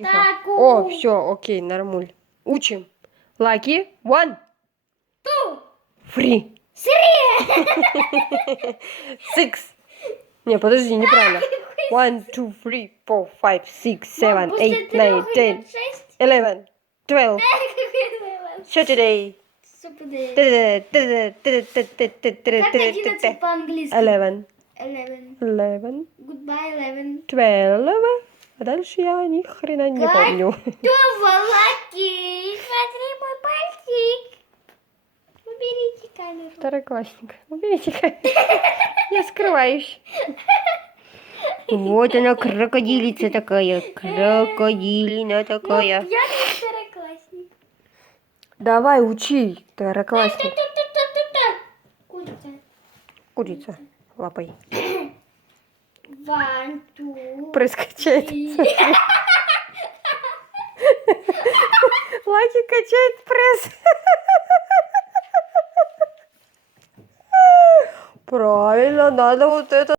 Тихо. Таку. О, все, окей, нормуль. Учим. Lucky. 1. 2. 3. 6. Не, подожди, неправильно. 1, 2, 3, 4, 5, 6, 7, 8, 9, 10, 11, 12, 13. Как 11 по-английски? 11, 11. 11, Goodbye, 11. 12. А дальше я ни хрена не помню. Готово, Лаки. Смотри мой пальчик. Уберите камеру. Второклассник. Уберите камеру. Я скрываюсь. Вот она, крокодилица такая. Крокодилина такая. Пьяный второклассник. Давай, учи, второклассник. Курица. Курица лапой. 1, 2. Прес качает. Лаки качает пресс. Правильно, надо вот это.